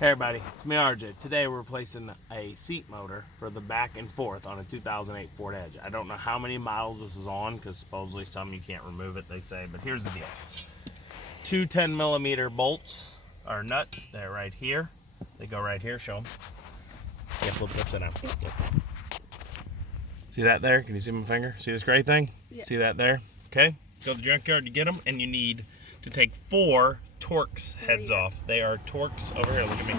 Hey everybody, it's me RJ. Today we're replacing a seat motor for the back and forth on a 2008 Ford Edge. I don't know how many miles this is on because supposedly some you can't remove it, they say, but here's the deal. Two 10mm bolts or nuts, they're right here. They go right here, show them. Yeah, flip it upside down. See that there? Can you see my finger? See this gray thing? Yeah. See that there? Okay, go to the junkyard to get them, and you need to take 4 Torx heads off. They are Torx over here. Look at me.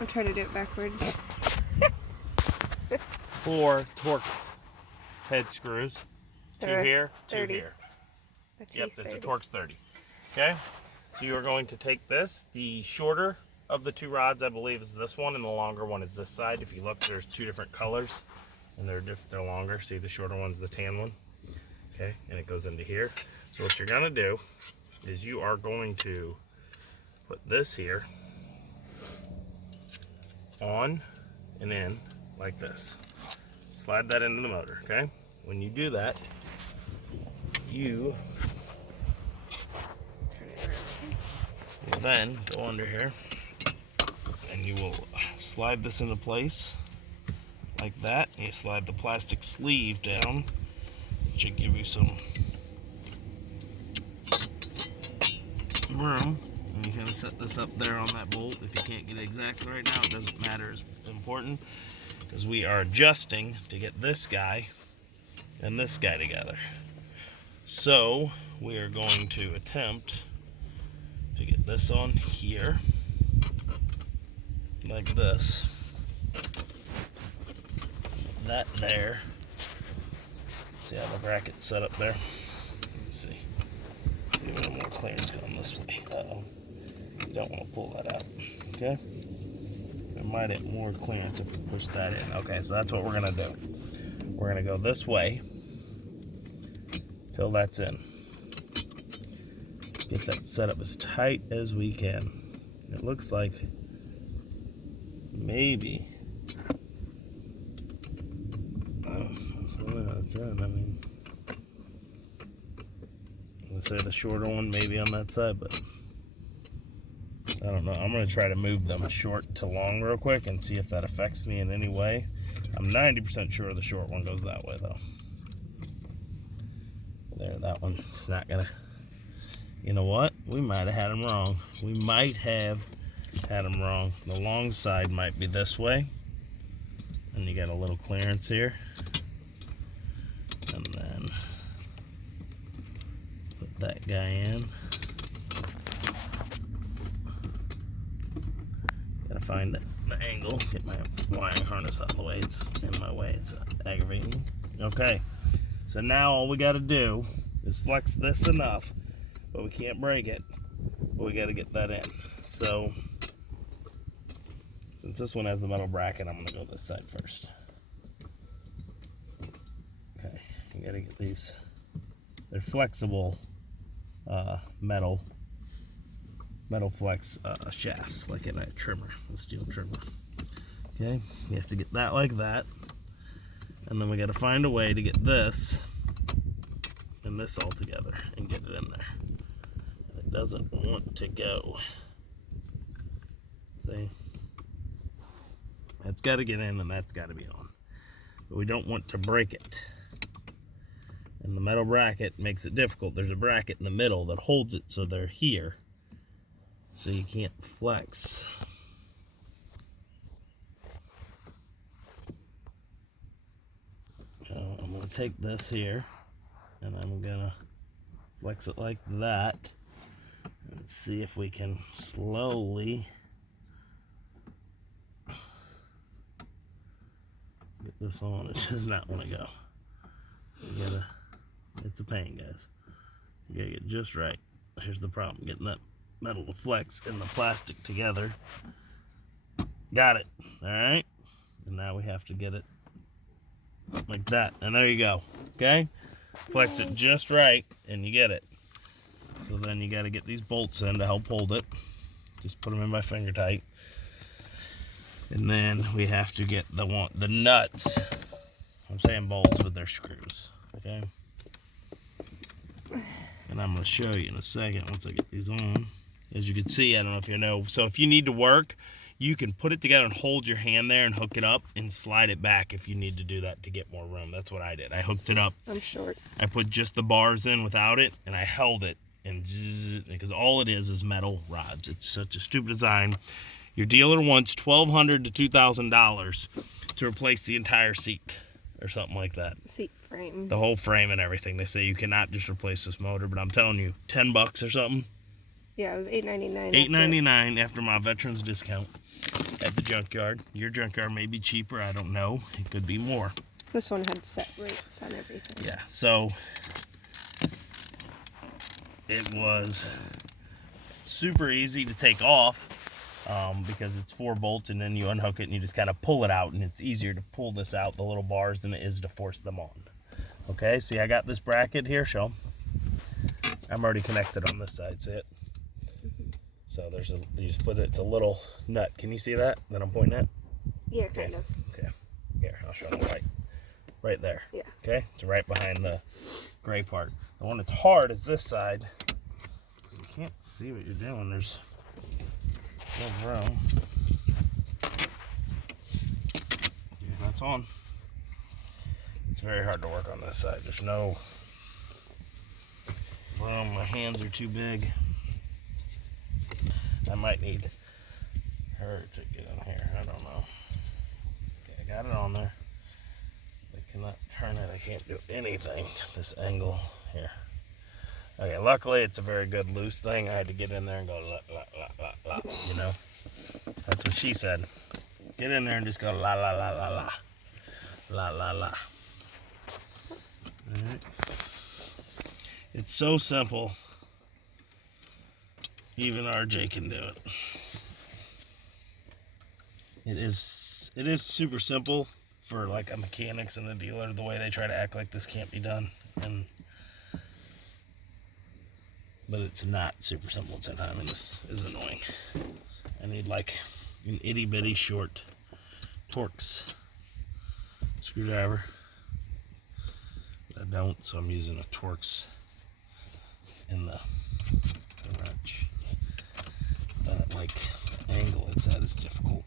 I'll try to do it backwards. 4 Torx head screws. 2 here, 2 30. here. Yep, that's a Torx 30. Okay, so you are going to take this. The shorter of the 2 rods, I believe, is this one, and the longer one is this side. If you look, there's 2 different colors, and they're longer. See, the shorter one's the tan one. Okay, and it goes into here. So what you're gonna do is you are going to put this here on and in like this. Slide that into the motor, okay? When you do that, you will then go under here and you will slide this into place like that. You slide the plastic sleeve down. It should give you some room, and you kind of set this up there on that bolt. If you can't get it exactly right now, it doesn't matter. It's important because we are adjusting to get this guy and this guy together. So we are going to attempt to get this on here like this, that there. See how the bracket's set up there? Let me see. See, a little more clearance going this way. Uh-oh. You don't want to pull that out. Okay? There might get more clearance if we push that in. Okay, so that's what we're going to do. We're going to go this way till that's in. Get that set up as tight as we can. It looks like maybe. That's in. I mean, let's say the shorter one maybe on that side, but I don't know. I'm going to try to move them short to long real quick and see if that affects me in any way. I'm 90% sure the short one goes that way though. There, that one's not going to. You know what? We might have had them wrong. We might have had them wrong. The long side might be this way. And you got a little clearance here. And then put that guy in. Gotta find the angle. Get my wiring harness out of the way. It's in my way. It's aggravating. Okay. So now all we gotta do is flex this enough, but we can't break it. But we gotta get that in. So since this one has the metal bracket, I'm gonna go this side first. Okay, you gotta get these. They're flexible metal flex shafts, like in a trimmer, a steel trimmer. Okay, you have to get that like that, and then we gotta find a way to get this and this all together and get it in there. It doesn't want to go. See? That's got to get in and that's got to be on. But we don't want to break it. And the metal bracket makes it difficult. There's a bracket in the middle that holds it so they're here. So you can't flex. So I'm going to take this here and I'm going to flex it like that. And see if we can slowly get this on. It does not want to go. You gotta, it's a pain, guys. You gotta get just right. Here's the problem, getting that metal to flex and the plastic together. Got it. All right. And now we have to get it like that. And there you go. Okay. Flex it just right and you get it. So then you got to get these bolts in to help hold it. Just put them in by finger tight. And then we have to get the nuts. I'm saying bolts, but they're screws. Okay. And I'm going to show you in a second once I get these on. As you can see, I don't know if you know. So if you need to work, you can put it together and hold your hand there and hook it up and slide it back if you need to do that to get more room. That's what I did. I hooked it up. I'm short. I put just the bars in without it, and I held it. And because all it is metal rods. It's such a stupid design. Your dealer wants $1,200 to $2,000 to replace the entire seat or something like that. Seat frame. The whole frame and everything. They say you cannot just replace this motor, but I'm telling you, $10 or something. Yeah, it was $8.99. $8.99 after my veterans discount at the junkyard. Your junkyard may be cheaper. I don't know. It could be more. This one had set rates on everything. Yeah, so it was super easy to take off because it's 4 bolts, and then you unhook it and you just kind of pull it out, and it's easier to pull this out, the little bars, than it is to force them on. Okay, see, I got this bracket here. Show 'em. I'm already connected on this side. See it? So there's a, you just put it, it's a little nut. Can you see that I'm pointing at? Yeah, kind of. Okay. Here, I'll show you right there. Yeah. Okay, it's right behind the gray part. The one that's hard is this side. You can't see what you're doing. There's no room. Yeah, that's on. It's very hard to work on this side. There's no room. My hands are too big. I might need her to get in here. I don't know. Okay, I got it on there. I cannot turn it. I can't do anything. This angle here. Okay, luckily it's a very good loose thing. I had to get in there and go la, la, la, la, la, you know. That's what she said. Get in there and just go la, la, la, la, la. La, la, la. Alright. It's so simple. Even RJ can do it. It is super simple for like a mechanics and a dealer, the way they try to act like this can't be done. But it's not super simple sometimes, and this is annoying. I need like an itty bitty short Torx screwdriver. But I don't, so I'm using a Torx in the wrench. I don't like the angle it's at, is difficult.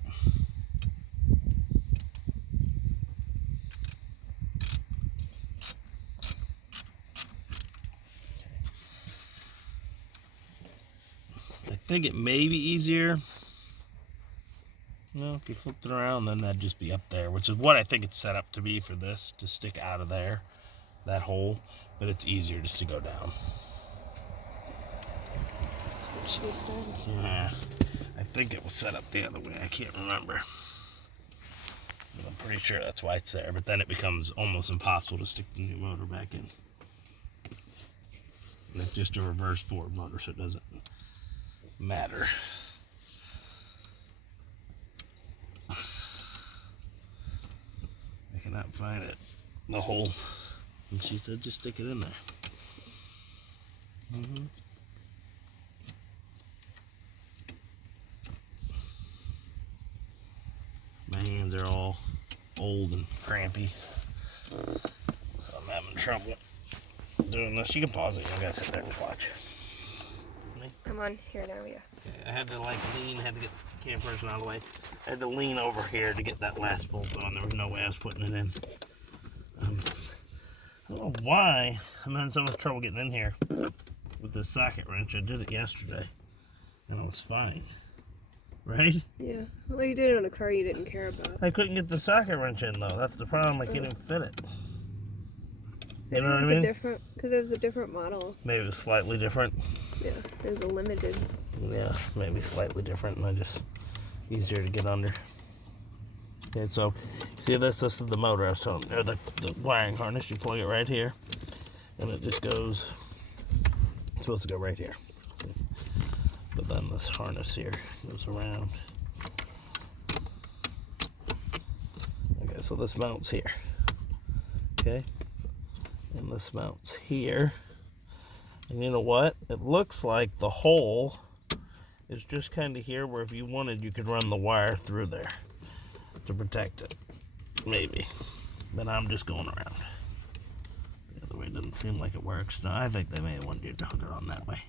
I think it may be easier. No, if you flipped it around, then that'd just be up there, which is what I think it's set up to be for this, to stick out of there, that hole. But it's easier just to go down. That's what she said. Yeah, I think it was set up the other way. I can't remember. But I'm pretty sure that's why it's there. But then it becomes almost impossible to stick the new motor back in. And it's just a reverse forward motor, so it doesn't matter. I cannot find it. The hole. And she said just stick it in there. My hands are all old and crampy. So I'm having trouble doing this. You can pause it. You don't gotta sit there and watch. I'm on here now, yeah. I had to like lean, had to get the camera person out of the way. I had to lean over here to get that last bolt on. There was no way I was putting it in. I don't know why I'm having so much trouble getting in here with the socket wrench. I did it yesterday and it was fine. Right? Yeah. Well, you did it on a car you didn't care about. I couldn't get the socket wrench in though. That's the problem. I can't even fit it. You know what I Maybe it was mean? different, because it was a different model. Maybe it was slightly different. Yeah, it was a limited. Yeah, maybe slightly different, and I just easier to get under. Okay, so see this? This is the motor I was telling you, or the wiring harness. You plug it right here, and it just goes. It's supposed to go right here, see? But then this harness here goes around. Okay, so this mounts here. Okay, and this mounts here. And you know what? It looks like the hole is just kind of here, where if you wanted, you could run the wire through there to protect it. Maybe. But I'm just going around. The other way doesn't seem like it works. No, I think they may have wanted you to hook it on that way.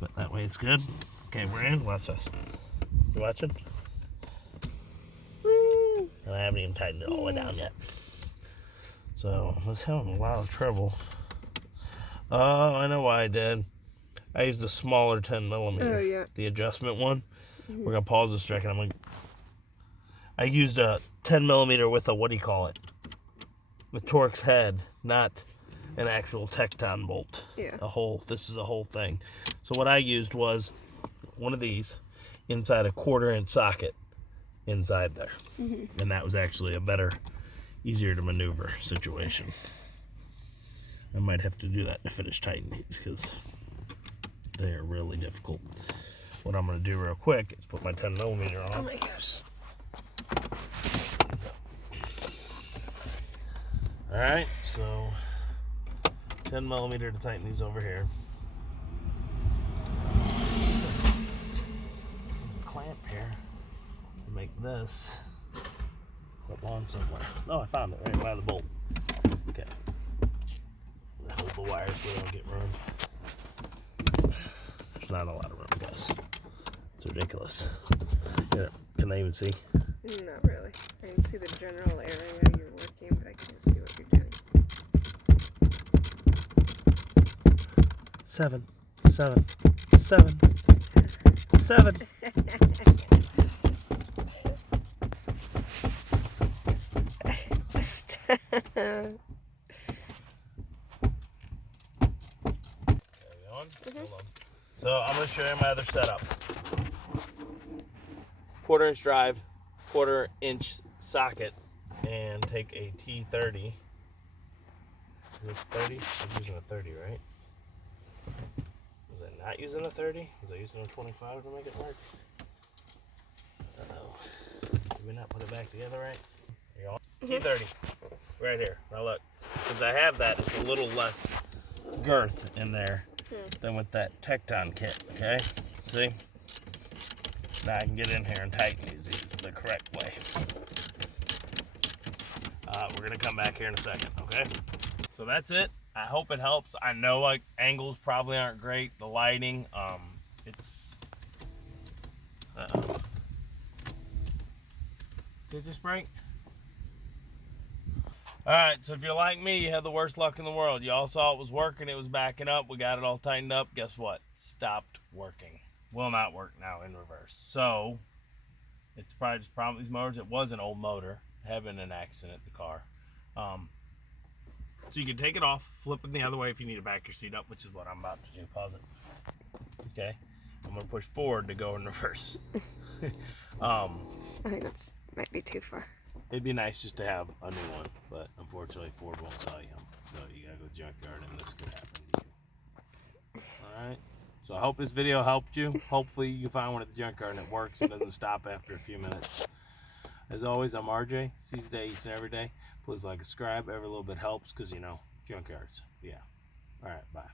but that way it's good. Okay, we're in. Watch this. You watching? Woo! And I haven't even tightened it all the way down yet. So I was having a lot of trouble. Oh, I know why I did. I used a smaller 10 millimeter. Oh, yeah. The adjustment one. We're gonna pause this second. I used a 10 millimeter with a, what do you call it? The Torx head, not an actual Tecton bolt. Yeah. This is a whole thing. So what I used was one of these inside a 1/4 inch socket inside there. And that was actually a better, easier to maneuver situation. I might have to do that to finish tightening these because they are really difficult. What I'm going to do real quick is put my 10 millimeter on. Oh my gosh. Alright, so 10 millimeter to tighten these over here. Clamp here to make this clip on somewhere. No, I found it right by the bolt. Okay. Hold the wire so they don't get ruined. There's not a lot of room, guys. It's ridiculous. Here, can they even see? Not really. I can see the general area you're working, but I can't see what you're doing. 7, 7, 7, 7. Hold on. So I'm going to show you my other setups. 1/4 inch drive, 1/4 inch socket, and take a T30. Is it 30? I'm using a 30, right? Was I not using a 30? Was I using a 25 to make it work? Uh-oh. Did we not put it back together right? Here you go. T30. Right here. Now look. Since I have that, it's a little less girth in there than with that Tecton kit, okay? See? Now I can get in here and tighten these the correct way. We're gonna come back here in a second, okay? So that's it. I hope it helps. I know like angles probably aren't great. The lighting, it's. Did this break? All right. So if you're like me, you had the worst luck in the world. You all saw it was working. It was backing up. We got it all tightened up. Guess what? Stopped working. Will not work now in reverse. So it's probably just a problem with these motors. It was an old motor having an accident in the car. So you can take it off, flip it the other way if you need to back your seat up, which is what I'm about to do. Pause it. Okay. I'm going to push forward to go in reverse. I think that might be too far. It'd be nice just to have a new one, but unfortunately Ford won't sell you them. So you got to go junkyard and this could happen to you. Alright. So I hope this video helped you. Hopefully you can find one at the junkyard and it works and doesn't stop after a few minutes. As always, I'm RJ. Sees day, each and every day. Please like and subscribe. Every little bit helps because, you know, junkyards. Yeah. All right. Bye.